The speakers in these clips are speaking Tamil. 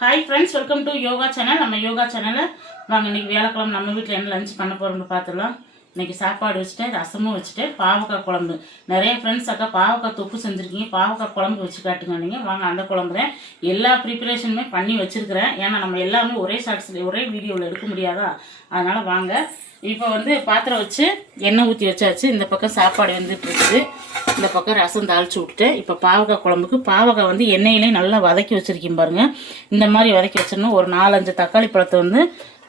Hi friends, welcome to yoga channel. நம்ம யோகா சேனலில் வாங்க இன்றைக்கி வேலைக்கிழமை நம்ம வீட்டில் என்ன லஞ்ச் பண்ண போகிறோம்னு பார்த்துடலாம். இன்றைக்கி சாப்பாடு வச்சுட்டேன், ரசமும் வச்சுட்டேன், பாவக்காய் குழம்பு. நிறைய ஃப்ரெண்ட்ஸ் அக்கா பாவக்காய் தொப்பு செஞ்சுருக்கீங்க, பாவக்காய் குழம்பு வச்சு காட்டுங்க. நீங்கள் வாங்க அந்த குழம்பு தான் எல்லா ப்ரிப்பரேஷனுமே பண்ணி வச்சுருக்கிறேன். ஏன்னா நம்ம எல்லாமே ஒரே ஷார்ட்ஸில் ஒரே வீடியோவில் எடுக்க முடியாதா, அதனால் வாங்க. இப்போ பாத்திரம் வச்சு எண்ணெய் ஊற்றி வச்சாச்சு. இந்த பக்கம் சாப்பாடு வெந்துட்டுருக்குது, இந்த பக்கம் ரசம் தாளித்து விட்டுட்டு இப்போ பாவக்காய் குழம்புக்கு பாவக்காய் எண்ணெயிலே நல்லா வதக்கி வச்சுருக்கேன் பாருங்கள். இந்த மாதிரி வதக்கி வச்சிடணும். ஒரு 4-5 தக்காளி பழத்தை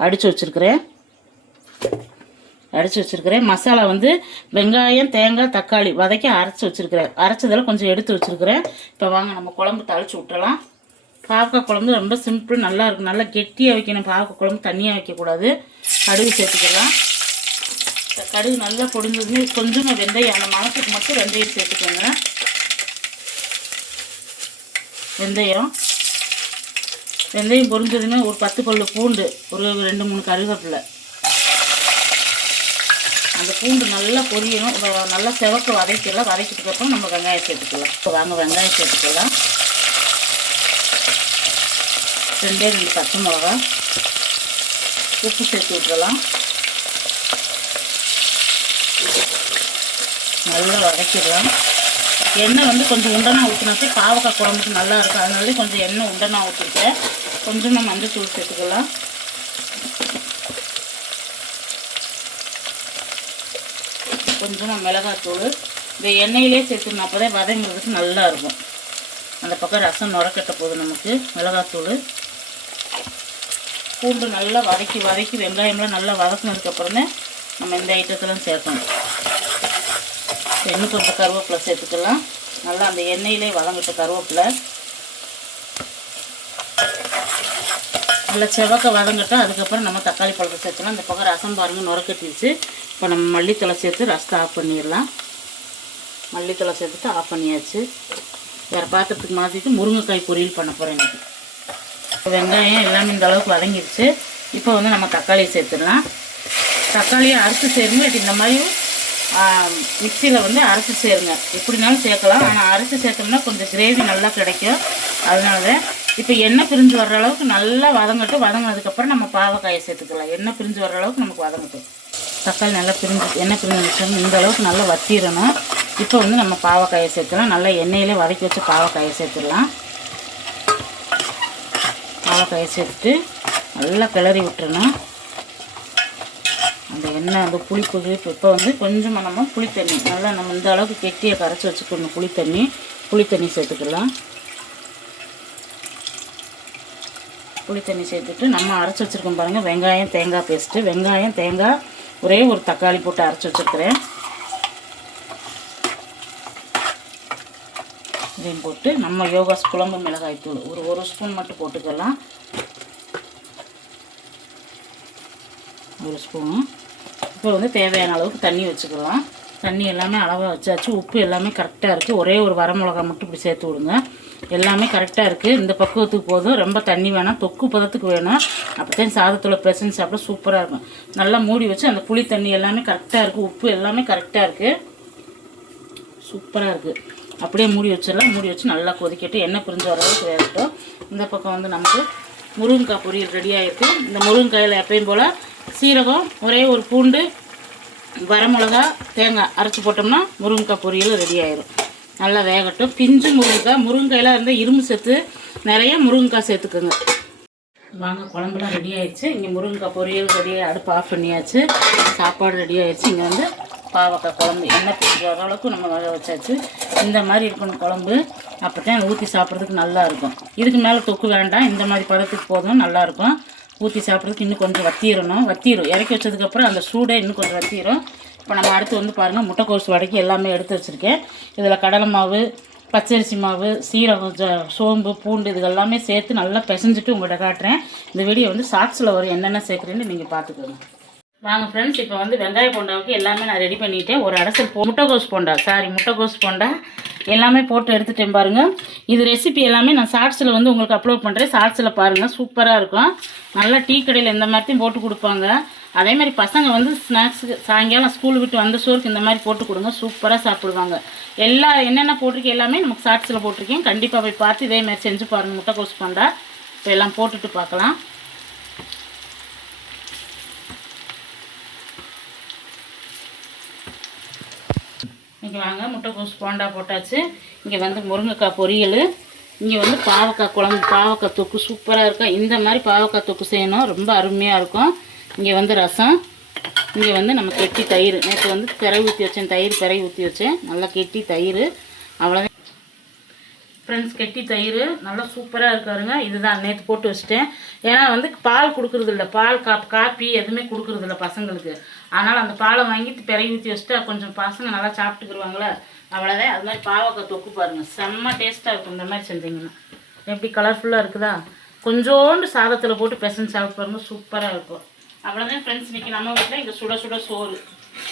அடித்து வச்சுருக்கிறேன். மசாலா வெங்காயம், தேங்காய், தக்காளி வதக்கி அரைச்சி வச்சுருக்கிறேன். அரைச்சதில் கொஞ்சம் எடுத்து வச்சுருக்கிறேன். இப்போ வாங்க நம்ம குழம்பு தாளித்து விட்டுறலாம். பாவக்காய் குழம்பு ரொம்ப சிம்பிள், நல்லா இருக்கும். நல்லா கெட்டியாக வைக்கணும் பாவக்காய் குழம்பு, தண்ணியாக வைக்கக்கூடாது. கடுகு சேர்த்துக்கலாம். கடுகு நல்லா பொடிஞ்சதுமே கொஞ்சமாக வெந்தயம், அந்த மணத்துக்கு மட்டும் வெந்தயம் சேர்த்துக்கோங்க. வெந்தயம் பொரிஞ்சதுமே ஒரு 10 பல்லு பூண்டு, ஒரு 2-3 கருவேப்பிலை. அந்த பூண்டு நல்லா பொரியணும். நல்லா செவக்க வதக்கிடலாம். வதக்கிட்டுக்கப்புறம் நம்ம வெங்காயம் சேர்த்துக்கலாம். இப்போ வாங்க வெங்காயம் சேர்த்துக்கலாம். 2 பச்சை மிளகா, உப்பு சேர்த்து விட்டுறலாம். நல்லா வதக்கிடலாம். எண்ணெய் கொஞ்சம் உண்டனா ஊற்றினாச்சு பாவக்காய் குழம்புக்கு நல்லா இருக்கும். அதனால கொஞ்சம் எண்ணெய் உண்டனா ஊற்றிருக்கேன். கொஞ்சமாக மஞ்சள் தூள் சேர்த்துக்கலாம். கொஞ்சமாக மிளகாத்தூள். இந்த எண்ணெயிலே சேர்த்துக்கணும், அப்போ தான் வதங்கிறதுக்கு நல்லா இருக்கும். அந்த பக்கம் ரசம் நுரக்கட்ட போகுது நமக்கு. மிளகாத்தூள், பூண்டு நல்லா வதக்கி வெங்காயம்லாம் நல்லா வதக்கினதுக்கப்புறம் தான் நம்ம இந்த ஐட்டத்தெல்லாம் சேர்க்கணும். இன்னும் கொஞ்சம் கருவேப்பிலை சேர்த்துக்கலாம். நல்லா அந்த எண்ணெயிலே வதங்கிட்ட கருவேப்பிலை நல்லா செவக்க வதங்கிட்டோம். அதுக்கப்புறம் நம்ம தக்காளி பழத்தை சேர்த்துலாம். இந்த பக்கம் ரசம் பாருங்கள் நுரக்கட்டிடுச்சு. இப்போ நம்ம மல்லித்தலை சேர்த்து ரசத்தை ஆஃப் பண்ணிடலாம். மல்லித்தலை சேர்த்துட்டு ஆஃப் பண்ணியாச்சு. வேறு பாத்திரத்துக்கு மாற்றிட்டு முருங்கைக்காய் பொரியல் பண்ண போகிறேன் இன்றைக்கி. வெங்காயம் எல்லாமே இந்த அளவுக்கு வதங்கிடுச்சு. இப்போ நம்ம தக்காளியை சேர்த்துடலாம். தக்காளியை அரைச்சி சேருங்க. இந்த மாதிரி மிக்சியில் அரைச்சி சேருங்க. எப்படினாலும் சேர்க்கலாம், ஆனால் அரைச்சி சேர்த்தோம்னா கொஞ்சம் கிரேவி நல்லா கிடைக்கும். அதனால இப்போ எண்ணெய் பிரிஞ்சு வர்ற அளவுக்கு நல்லா வதங்கட்டும். வதங்கினதுக்கப்புறம் நம்ம பாவக்காயை சேர்த்துக்கலாம். எண்ணெய் பிரிஞ்சு வர்ற அளவுக்கு நமக்கு வதங்கட்டும். தக்காளி நல்லா எண்ணெய் பிரிஞ்சு இந்த அளவுக்கு நல்லா வத்திடணும். இப்போ நம்ம பாவக்காயை சேர்த்துலாம். நல்லா எண்ணெயிலே வதக்கி வச்சு பாவக்காயை சேர்த்துடலாம். பாவக்காயை சேர்த்துட்டு நல்லா கிளறி விட்டுறணும். அந்த எண்ணெய் அந்த புளிப்பு இப்போ கொஞ்சமாக நம்ம புளித்தண்ணி நல்லா நம்ம இந்த அளவுக்கு கெட்டியை கரைச்சி வச்சுக்கணும். புளித்தண்ணி சேர்த்துக்கலாம். புளித்தண்ணி சேர்த்துட்டு நம்ம அரைச்சி வச்சுருக்கோம் பாருங்கள். வெங்காயம், தேங்காய் பேஸ்ட்டு. வெங்காயம், தேங்காய், ஒரே ஒரு தக்காளி போட்டு அரைச்சி வச்சுருக்கிறேன். இதையும் போட்டு நம்ம யோகா குழம்பு மிளகாய் தூள் ஒரு ஸ்பூன் மட்டும் போட்டுக்கலாம். 1 ஸ்பூனு. இப்போ தேவையான அளவுக்கு தண்ணி வச்சுக்கலாம். தண்ணி எல்லாமே அளவாக வச்சாச்சு. உப்பு எல்லாமே கரெக்டாக இருக்குது. ஒரே ஒரு வரமிளகா மட்டும் இப்படி சேர்த்து விடுங்க. எல்லாமே கரெக்டாக இருக்குது. இந்த பக்குவத்துக்கு போதும். ரொம்ப தண்ணி வேணாம், தொக்கு பதத்துக்கு வேணும். அப்போதான் சாதத்தில் பிசைஞ்சு சாப்பிட சூப்பராக இருக்கும். நல்லா மூடி வச்சு அந்த புளி தண்ணி எல்லாமே கரெக்டாக இருக்குது. உப்பு எல்லாமே கரெக்டாக இருக்குது. சூப்பராக இருக்குது. அப்படியே மூடி வச்சிடலாம். மூடி வச்சு நல்லா கொதிக்கட்டு. எண்ணெய் பிரிஞ்சு வர அளவுக்கு வேகட்டும். இந்த பக்கம் நமக்கு முருங்கைக்காய் பொரியல் ரெடியாக இருக்குது. இந்த முருங்கைக்காயில் எப்பயும் போல் சீரகம், ஒரே ஒரு பூண்டு, வரமிளகா, தேங்காய் அரைச்சி போட்டோம்னா முருங்கைக்காய் பொரியல் ரெடி ஆயிடும். நல்லா வேகட்டும். பிஞ்சு முருங்கையில் இரும்பு சத்து நிறைய, முருங்கைக்காய் சேர்த்துக்குங்க. வாங்க குழம்புலாம் ரெடி ஆயிடுச்சு. இங்கே முருங்கைக்காய் பொரியல் ரெடியாக அடுப்பு ஆஃப் பண்ணியாச்சு. சாப்பாடு ரெடி ஆயிடுச்சு. இங்கே பாவக்காய் குழம்பு எண்ணெய் பிடிச்சி வர அளவுக்கு நம்ம வேக வச்சாச்சு. இந்த மாதிரி இருக்கணும் குழம்பு. அப்போ தான் ஊற்றி சாப்பிட்றதுக்கு நல்லாயிருக்கும். இதுக்கு மேலே தொக்கு வேண்டாம். இந்த மாதிரி பதத்துக்கு போதும், நல்லாயிருக்கும். ஊற்றி சாப்பிட்றதுக்கு இன்னும் கொஞ்சம் வத்திரும். இறக்கி வச்சதுக்கப்புறம் அந்த சூடை இன்னும் கொஞ்சம் வத்திரும். இப்போ நம்ம அடுத்து பாருங்கள், முட்டைக்கோசு வடைக்கு எல்லாமே எடுத்து வச்சுருக்கேன். இதில் கடலை மாவு, பச்சரிசி மாவு, சீரகம், சோம்பு, பூண்டு இது எல்லாமே சேர்த்து நல்லா பிசைஞ்சிட்டு உங்கள்கிட்ட காட்டுறேன். இந்த வீடியோ ஷார்ட்ஸில் வரும், என்னென்ன சேர்க்குறேன்னு நீங்கள் பார்த்துக்கோங்க. வாங்க ஃப்ரெண்ட்ஸ், இப்போ வெங்காய போண்டாவுக்கு எல்லாமே நான் ரெடி பண்ணிவிட்டேன். ஒரு அடசல் முட்டைக்கோஸ் போண்டா எல்லாமே போட்டு எடுத்துட்டேன் பாருங்கள். இது ரெசிபி எல்லாமே நான் ஷார்ட்ஸில் உங்களுக்கு அப்லோட் பண்ணுறேன். ஷார்ட்ஸில் பாருங்கள், சூப்பராக இருக்கும். நல்லா டீ கடையில் இந்த மாதிரியும் போட்டு கொடுப்பாங்க. அதே மாதிரி பசங்க ஸ்நாக்ஸுக்கு சாயங்காலம் ஸ்கூல் விட்டு வந்த சோறுக்கு இந்த மாதிரி போட்டு கொடுங்க, சூப்பராக சாப்பிடுவாங்க. என்னென்ன போட்டிருக்கேன் எல்லாமே நமக்கு ஷார்ட்ஸில் போட்டிருக்கேன். கண்டிப்பாக போய் பார்த்து இதே மாதிரி செஞ்சு பாருங்கள். முட்டைக்கோஸ் போண்டா இப்போ எல்லாம் போட்டுட்டு பார்க்கலாம். இங்கே வாங்க, முட்டைக்கோஸ் போண்டா போட்டாச்சு. இங்கே வந்து முருங்கைக்காய் பொரியல், இங்கே வந்து பாவக்காய் குழம்பு, பாவக்காய் தொக்கு சூப்பராக இருக்கும். இந்த மாதிரி பாவக்காய் தொக்கு செய்யணும், ரொம்ப அருமையாக இருக்கும். இங்கே வந்து ரசம், இங்கே வந்து நம்ம கெட்டி தயிர், நேற்று வந்து பிறகு ஊற்றி வச்சேன், தயிர் பிறகு ஊற்றி வச்சேன், நல்லா கெட்டி தயிர். அவ்வளோதான் ஃப்ரெண்ட்ஸ், கெட்டி தயிர் நல்லா சூப்பராக இருக்காருங்க. இதுதான் நேற்று போட்டு வச்சுட்டேன். ஏன்னா வந்து பால் கொடுக்குறதில்ல, பால் காப்பி எதுவுமே கொடுக்குறதில்ல பசங்களுக்கு. அதனால் அந்த பாலை வாங்கிட்டு பிறகு ஊற்றி வச்சுட்டு கொஞ்சம் பசங்க நல்லா சாப்பிட்டுக்குருவாங்களே, அவ்வளோதான். அது மாதிரி பாவக்காய் தொக்கு பாருங்கள், செம்ம டேஸ்ட்டாக இருக்கும். இந்த மாதிரி செஞ்சிங்கன்னா எப்படி கலர்ஃபுல்லாக இருக்குதா? கொஞ்சோண்டு சாதத்தில் போட்டு பிசைஞ்சு சாப்பிட்டு பாருங்கள், சூப்பராக இருக்கும். அவ்வளோதான் ஃப்ரெண்ட்ஸ், இன்றைக்கி நம்ம வீட்டில் இங்கே சுட சுட சோறு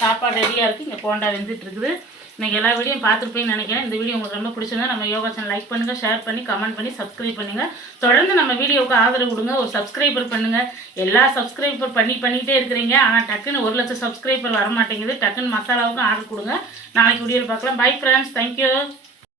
சாப்பாடு ரெடியாக இருக்குது. இங்கே போண்டா வெந்துட்டு இருக்குது. இன்றைக்கி எல்லா வீடியோவும் பார்த்துருப்பேன்னு நினைக்கிறேன். இந்த வீடியோ உங்களுக்கு ரொம்ப பிடிச்சிருந்தா நம்ம யோகா சேனல் லைக் பண்ணுங்கள், ஷேர் பண்ணி கமெண்ட் பண்ணி சப்ஸ்கிரைப் பண்ணுங்கள். தொடர்ந்து நம்ம வீடியோவுக்கு ஆதரவு கொடுங்க. ஒரு சப்ஸ்கிரைபர் பண்ணுங்கள். எல்லா சப்ஸ்கிரைபர் பண்ணிகிட்டே இருக்கிறீங்க. ஆனால் டக்குன்னு 1 லட்சம் சப்ஸ்கிரைபர் வர மாட்டேங்குது. டக்குன்னு மசாலாவுக்கும் ஆர்டர் கொடுங்க. நாளைக்கு வீடியோவில் பார்க்கலாம். Bye friends, thank you.